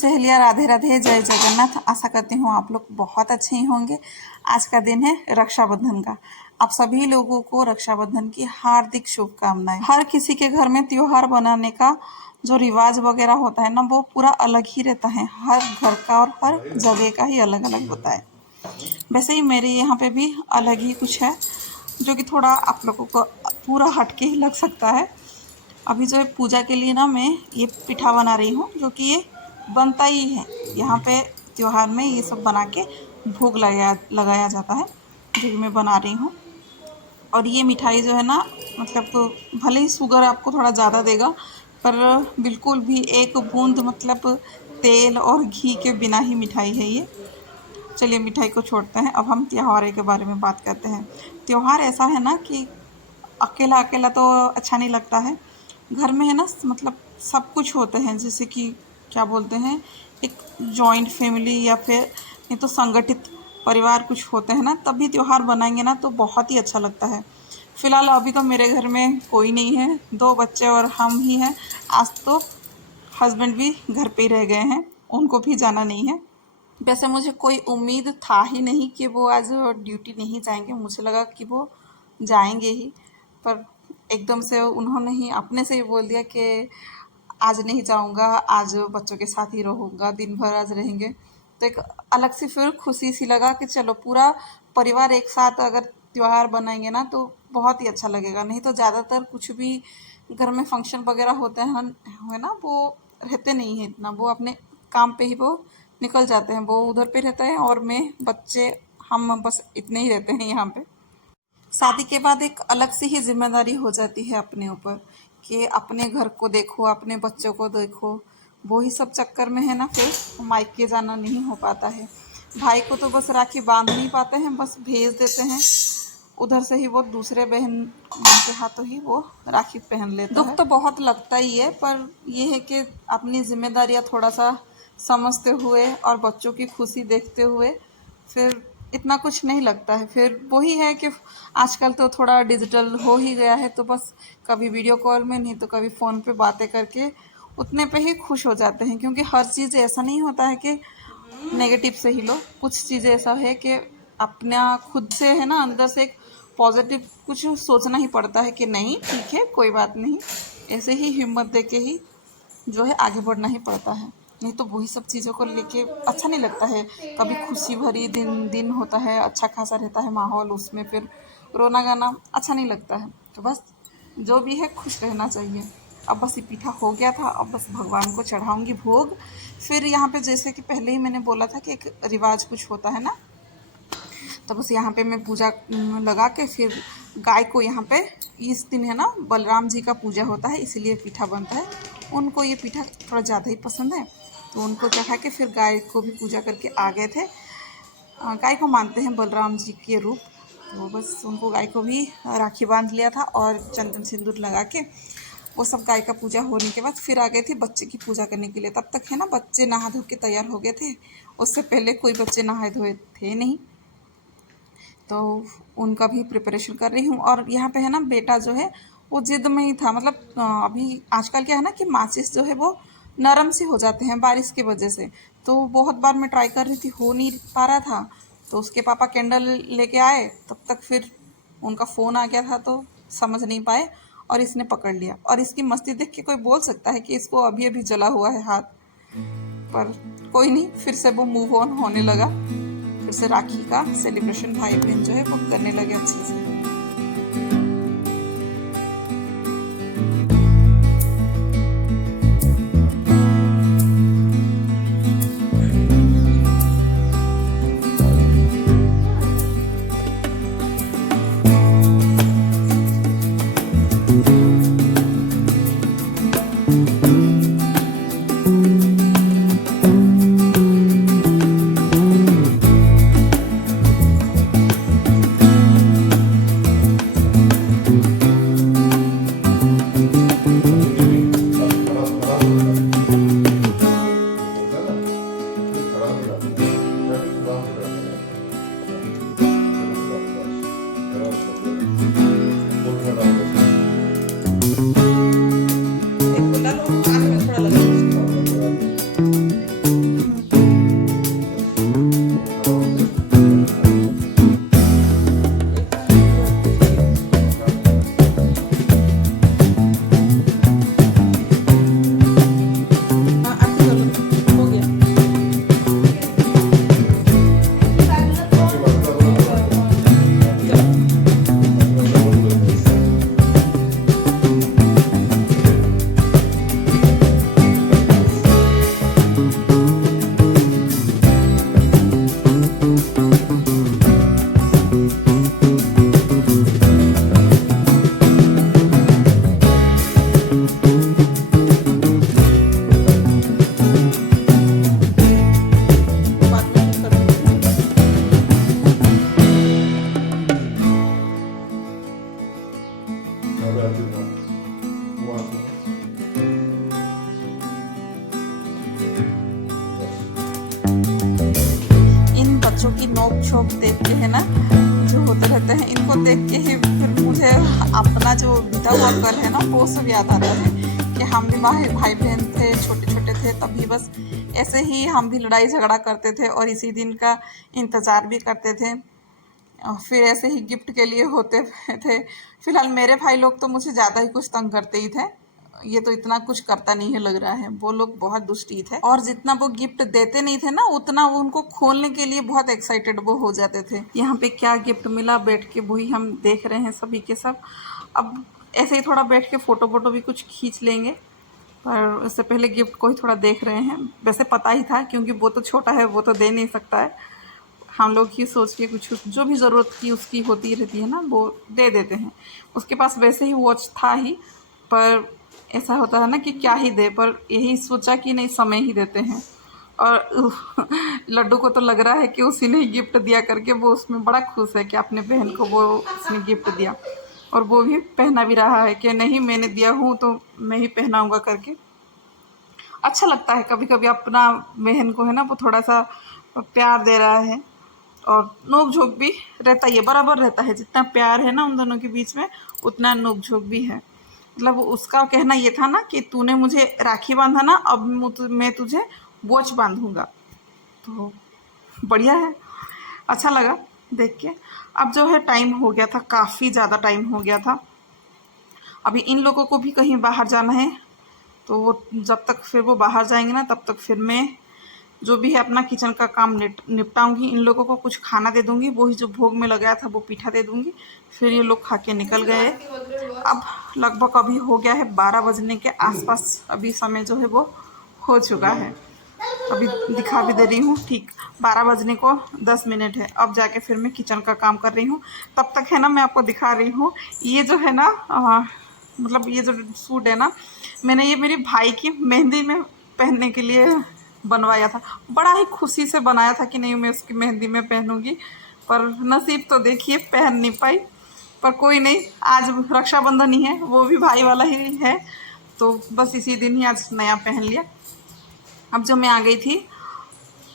सहेलियाँ, राधे राधे, जय जगन्नाथ। आशा करती हूँ आप लोग बहुत अच्छे ही होंगे। आज का दिन है रक्षाबंधन का। आप सभी लोगों को रक्षाबंधन की हार्दिक शुभकामनाएं। हर किसी के घर में त्योहार बनाने का जो रिवाज वगैरह होता है ना, वो पूरा अलग ही रहता है। हर घर का और हर जगह का ही अलग अलग होता है। वैसे ही मेरे यहाँ पे भी अलग ही कुछ है, जो कि थोड़ा आप लोगों को पूरा हटके ही लग सकता है। अभी जो है पूजा के लिए ना मैं ये पिठा बना रही हूँ, जो कि ये बनता ही है यहाँ पे त्योहार में। ये सब बना के भोग लगाया जाता है, जो कि मैं बना रही हूँ। और ये मिठाई जो है ना, मतलब तो भले ही शुगर आपको थोड़ा ज़्यादा देगा, पर बिल्कुल भी एक बूंद मतलब तेल और घी के बिना ही मिठाई है ये। चलिए मिठाई को छोड़ते हैं, अब हम त्योहार के बारे में बात करते हैं। त्योहार ऐसा है ना कि अकेला अकेला तो अच्छा नहीं लगता है। घर में है ना, मतलब सब कुछ होते हैं, जैसे कि क्या बोलते हैं, एक जॉइंट फैमिली या फिर नहीं तो संगठित परिवार कुछ होते हैं ना, तब भी त्योहार बनाएंगे ना तो बहुत ही अच्छा लगता है। फिलहाल अभी तो मेरे घर में कोई नहीं है, 2 बच्चे और हम ही हैं। आज तो हस्बैंड भी घर पे ही रह गए हैं, उनको भी जाना नहीं है। वैसे मुझे कोई उम्मीद था ही नहीं कि वो आज ड्यूटी नहीं जाएंगे। मुझे लगा कि वो जाएंगे ही, पर एकदम से उन्होंने ही अपने से ही बोल दिया कि आज नहीं जाऊंगा, आज बच्चों के साथ ही रहूंगा, दिन भर आज रहेंगे। तो एक अलग से फिर खुशी सी लगा कि चलो पूरा परिवार एक साथ अगर त्योहार बनाएंगे ना तो बहुत ही अच्छा लगेगा। नहीं तो ज़्यादातर कुछ भी घर में फंक्शन वगैरह होते हैं है ना, वो रहते नहीं हैं इतना। वो अपने काम पे ही वो निकल जाते हैं, वो उधर पे रहता है और मैं, बच्चे, हम बस इतने ही रहते हैं यहाँ पे। शादी के बाद एक अलग से ही जिम्मेदारी हो जाती है अपने ऊपर, कि अपने घर को देखो, अपने बच्चों को देखो। वो ही सब चक्कर में है ना, फिर मायके जाना नहीं हो पाता है। भाई को तो बस राखी बांध नहीं पाते हैं, बस भेज देते हैं। उधर से ही वो दूसरे बहन के हाथों ही वो राखी पहन लेता है। दुख तो बहुत लगता ही है, पर यह है कि अपनी जिम्मेदारियां थोड़ा सा समझते हुए और बच्चों की खुशी देखते हुए फिर इतना कुछ नहीं लगता है। फिर वही है कि आजकल तो थोड़ा डिजिटल हो ही गया है, तो बस कभी वीडियो कॉल में, नहीं तो कभी फ़ोन पे बातें करके उतने पे ही खुश हो जाते हैं। क्योंकि हर चीज़ ऐसा नहीं होता है कि नेगेटिव से ही लो। कुछ चीज़ें ऐसा है कि अपना खुद से है ना, अंदर से एक पॉजिटिव कुछ सोचना ही पड़ता है कि नहीं ठीक है, कोई बात नहीं, ऐसे ही हिम्मत दे के ही जो है आगे बढ़ना ही पड़ता है। नहीं तो वही सब चीज़ों को लेके अच्छा नहीं लगता है। कभी खुशी भरी दिन दिन होता है, अच्छा खासा रहता है माहौल, उसमें फिर रोना गाना अच्छा नहीं लगता है। तो बस जो भी है खुश रहना चाहिए। अब बस ये पीठा हो गया था, अब बस भगवान को चढ़ाऊंगी भोग। फिर यहाँ पे जैसे कि पहले ही मैंने बोला था कि एक रिवाज कुछ होता है ना, तो बस यहाँ पे मैं पूजा लगा के फिर गाय को यहाँ पे, इस दिन है ना बलराम जी का पूजा होता है, इसीलिए पीठा बनता है। उनको ये पीठा थोड़ा ज़्यादा ही पसंद है, तो उनको चढ़ा के फिर गाय को भी पूजा करके आ गए थे। गाय को मानते हैं बलराम जी के रूप, तो बस उनको गाय को भी राखी बांध लिया था और चंदन सिंदूर लगा के वो सब गाय का पूजा होने के बाद फिर आ गए थे बच्चे की पूजा करने के लिए। तब तक है ना बच्चे नहा धो के तैयार हो गए थे, उससे पहले कोई बच्चे नहाए धोए थे नहीं, तो उनका भी प्रिपरेशन कर रही हूँ। और यहाँ पे है ना बेटा जो है वो जिद में ही था, मतलब अभी आजकल क्या है ना कि माचिस जो है वो नरम से हो जाते हैं बारिश की वजह से। तो बहुत बार मैं ट्राई कर रही थी, हो नहीं पा रहा था। तो उसके पापा कैंडल लेके आए, तब तक फिर उनका फ़ोन आ गया था, तो समझ नहीं पाए और इसने पकड़ लिया। और इसकी मस्ती देख के कोई बोल सकता है कि इसको अभी अभी जला हुआ है हाथ, पर कोई नहीं, फिर से वो मूव ऑन होने लगा। फिर से राखी का सेलिब्रेशन भाई बहन जो है वो करने लगे अच्छे से। इन बच्चों की नोक झोंक देख के है ना जो होते रहते हैं, इनको देख के ही फिर मुझे अपना जो बीता हुआ कल है ना वो सब याद आता है कि हम भी भाई बहन थे, छोटे छोटे थे, तभी बस ऐसे ही हम भी लड़ाई झगड़ा करते थे और इसी दिन का इंतज़ार भी करते थे। फिर ऐसे ही गिफ्ट के लिए होते थे। फिलहाल मेरे भाई लोग तो मुझे ज़्यादा ही कुछ तंग करते ही थे, ये तो इतना कुछ करता नहीं है लग रहा है। वो लोग बहुत दुष्टी थे और जितना वो गिफ्ट देते नहीं थे ना उतना वो उनको खोलने के लिए बहुत एक्साइटेड वो हो जाते थे। यहाँ पे क्या गिफ्ट मिला बैठ के वही हम देख रहे हैं सभी के सब। अब ऐसे ही थोड़ा बैठ के फ़ोटो वोटो भी कुछ खींच लेंगे, पर उससे पहले गिफ्ट को ही थोड़ा देख रहे हैं। वैसे पता ही था क्योंकि वो तो छोटा है, वो तो दे नहीं सकता है। हम लोग ही सोच के कुछ जो भी ज़रूरत की उसकी होती रहती है ना वो दे देते हैं। उसके पास वैसे ही वॉच था ही, पर ऐसा होता है ना कि क्या ही दे, पर यही सोचा कि नहीं समय ही देते हैं। और लड्डू को तो लग रहा है कि उसी ने ही गिफ्ट दिया करके वो उसमें बड़ा खुश है कि अपने बहन को वो उसने गिफ्ट दिया, और वो भी पहना भी रहा है कि नहीं मैंने दिया हूँ तो मैं ही पहनाऊँगा करके। अच्छा लगता है कभी कभी अपना बहन को है ना वो थोड़ा सा प्यार दे रहा है, और नोक झोंक भी रहता ही है, बराबर रहता है। जितना प्यार है ना उन दोनों के बीच में उतना नोक झोंक भी है। मतलब उसका कहना ये था ना कि तूने मुझे राखी बांधा ना, अब मैं तुझे वॉच बांधूंगा। तो बढ़िया है, अच्छा लगा देख के। अब जो है टाइम हो गया था, काफ़ी ज़्यादा टाइम हो गया था। अभी इन लोगों को भी कहीं बाहर जाना है, तो वो जब तक फिर वो बाहर जाएंगे ना तब तक फिर मैं जो भी है अपना किचन का काम निपटाऊंगी। इन लोगों को कुछ खाना दे दूंगी, वही जो भोग में लगाया था वो पीठा दे दूंगी। फिर ये लोग खा के निकल गए। अब लगभग अभी हो गया है 12 बजने के आसपास, अभी समय जो है वो हो चुका है। अभी दिखा भी दे रही हूँ, ठीक 12 बजने को 10 मिनट है। अब जाके फिर मैं किचन का काम कर रही हूँ। तब तक है ना मैं आपको दिखा रही हूँ, ये जो है ना मतलब ये जो सूट है ना, मैंने ये मेरी भाई की मेहंदी में पहनने के लिए बनवाया था। बड़ा ही खुशी से बनाया था कि नहीं मैं उसकी मेहंदी में पहनूंगी, पर नसीब तो देखिए पहन नहीं पाई। पर कोई नहीं, आज रक्षाबंधन ही है, वो भी भाई वाला ही है, तो बस इसी दिन ही आज नया पहन लिया। अब जो मैं आ गई थी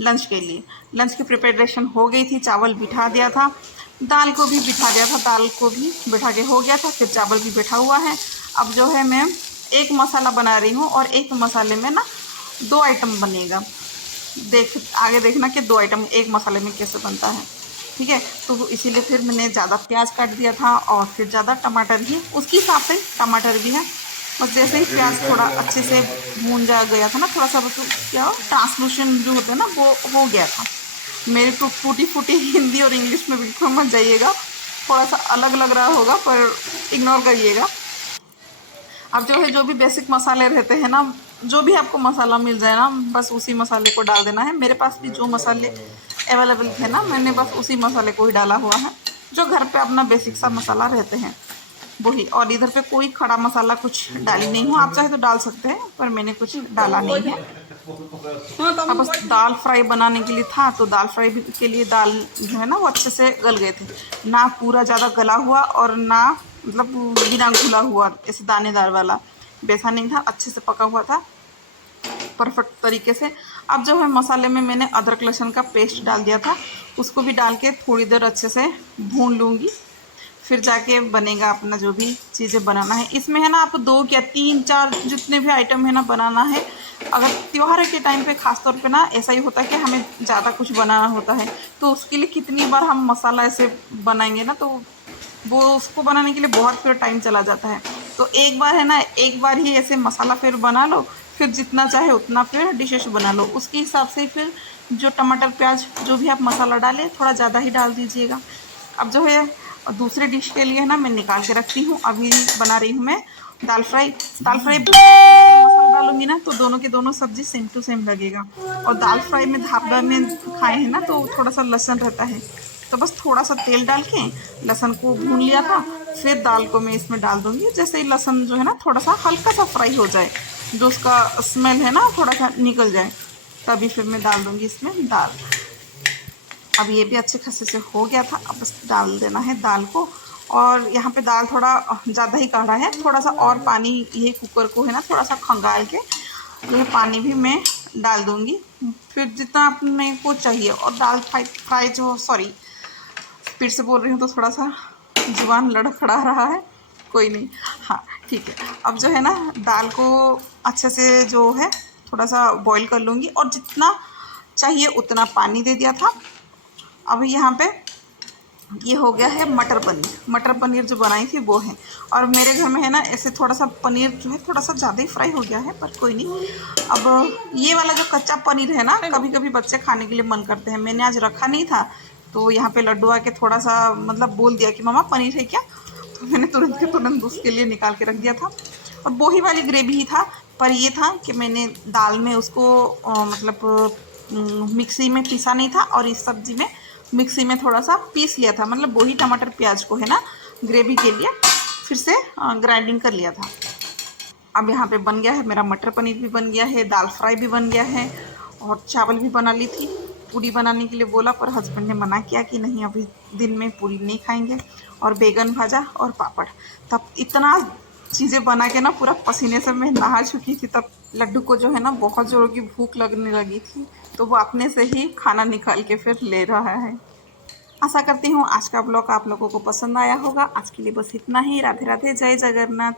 लंच के लिए, लंच की प्रिपरेशन हो गई थी। चावल बिठा दिया था, दाल को भी बिठा दिया था, दाल को भी बिठा के हो गया था, फिर चावल भी बैठा हुआ है। अब जो है मैं एक मसाला बना रही हूँ और एक मसाले में ना 2 आइटम बनेगा। आगे देखना कि 2 आइटम एक मसाले में कैसे बनता है, ठीक है। तो इसीलिए फिर मैंने ज़्यादा प्याज काट दिया था और फिर ज़्यादा टमाटर भी उसके हिसाब से टमाटर भी है। बस जैसे ही प्याज थोड़ा अच्छे से भून जा गया था ना, थोड़ा सा बस क्या ट्रांसलूशन जो होता है ना वो हो गया था। मेरी तो टूटी फूटी हिंदी और इंग्लिश में बिल्कुल मत जाइएगा, थोड़ा सा अलग लग रहा होगा पर इग्नोर करिएगा। अब जो है जो भी बेसिक मसाले रहते हैं ना, जो भी आपको मसाला मिल जाए ना बस उसी मसाले को डाल देना है। मेरे पास भी जो मसाले अवेलेबल थे ना मैंने बस उसी मसाले को ही डाला हुआ है, जो घर पे अपना बेसिक सा मसाला रहते हैं वही। और इधर पे कोई खड़ा मसाला कुछ डाली नहीं हूँ, आप चाहे तो डाल सकते हैं पर मैंने कुछ डाला नहीं है। अब बस दाल फ्राई बनाने के लिए था, तो दाल फ्राई के लिए दाल जो है ना वो अच्छे से गल गए थे, ना पूरा ज़्यादा गला हुआ और ना मतलब बिना घुला हुआ, ऐसे दानेदार वाला वैसा नहीं था, अच्छे से पका हुआ था परफेक्ट तरीके से। अब जो है मसाले में मैंने अदरक लहसुन का पेस्ट डाल दिया था, उसको भी डाल के थोड़ी देर अच्छे से भून लूँगी, फिर जाके बनेगा अपना जो भी चीज़ें बनाना है। इसमें है ना आप 2 या 3 4 जितने भी आइटम है ना बनाना है। अगर त्योहार के टाइम पे ख़ास तौर पे ना ऐसा ही होता है कि हमें ज़्यादा कुछ बनाना होता है, तो उसके लिए कितनी बार हम मसाला ऐसे बनाएंगे ना, तो वो उसको बनाने के लिए बहुत फिर टाइम चला जाता है। तो एक बार है ना, एक बार ही ऐसे मसाला फिर बना लो, फिर जितना चाहे उतना फिर डिशेस बना लो। उसके हिसाब से फिर जो टमाटर प्याज जो भी आप मसाला डालें थोड़ा ज़्यादा ही डाल दीजिएगा। अब जो है दूसरे डिश के लिए है ना मैं निकाल के रखती हूँ। अभी बना रही हूँ मैं दाल फ्राई। दाल फ्राई मसाला डालूंगी ना तो दोनों के दोनों सब्जी सेम टू सेम लगेगा। और दाल फ्राई में ढाबा में खाए हैं ना तो थोड़ा सा लहसुन रहता है, तो बस थोड़ा सा तेल डाल के लहसुन को भून लिया था, फिर दाल को मैं इसमें डाल दूँगी। जैसे ही लहसुन जो है ना थोड़ा सा हल्का सा फ्राई हो जाए, जो उसका स्मेल है ना थोड़ा सा निकल जाए, तभी फिर मैं डाल दूँगी इसमें दाल। अब ये भी अच्छे खासे से हो गया था, अब बस डाल देना है दाल को। और यहाँ पे दाल थोड़ा ज़्यादा ही काढ़ा है, थोड़ा सा और पानी ये कुकर को है ना थोड़ा सा खंगाल के जो है पानी भी मैं डाल दूँगी, फिर जितना अपने को चाहिए। और दाल फ्राई जो, सॉरी फिर से बोल रही हूँ तो थोड़ा सा जुबान लड़खड़ा रहा है, कोई नहीं। हाँ ठीक है। अब जो है ना दाल को अच्छे से जो है थोड़ा सा बॉईल कर लूँगी, और जितना चाहिए उतना पानी दे दिया था। अब यहाँ पे ये हो गया है मटर पनीर। मटर पनीर जो बनाई थी वो है, और मेरे घर में है ना ऐसे थोड़ा सा पनीर जो है थोड़ा सा ज़्यादा ही फ्राई हो गया है, पर कोई नहीं। अब ये वाला जो कच्चा पनीर है ना, कभी कभी बच्चे खाने के लिए मन करते हैं। मैंने आज रखा नहीं था, तो यहाँ पे लड्डू आके थोड़ा सा मतलब बोल दिया कि मामा पनीर है क्या, तो मैंने तुरंत के तुरंत उसके लिए निकाल के रख दिया था। और वही वाली ग्रेवी ही था, पर ये था कि मैंने दाल में उसको मतलब मिक्सी में पीसा नहीं था, और इस सब्जी में मिक्सी में थोड़ा सा पीस लिया था। मतलब वही टमाटर प्याज को है ना ग्रेवी के लिए फिर से ग्राइंडिंग कर लिया था। अब यहाँ पे बन गया है मेरा मटर पनीर भी बन गया है, दाल फ्राई भी बन गया है, और चावल भी बना ली थी। पूड़ी बनाने के लिए बोला, पर हस्बैंड ने मना किया कि नहीं अभी दिन में पूड़ी नहीं खाएंगे, और बैगन भाजा और पापड़। तब इतना चीज़ें बना के ना पूरा पसीने से मैं नहा चुकी थी। तब लड्डू को जो है ना बहुत ज़ोरों की भूख लगने लगी थी, तो वो अपने से ही खाना निकाल के फिर ले रहा है। आशा करती हूँ आज का ब्लॉग आप लोगों को पसंद आया होगा। आज के लिए बस इतना ही। राधे राधे, जय जगन्नाथ।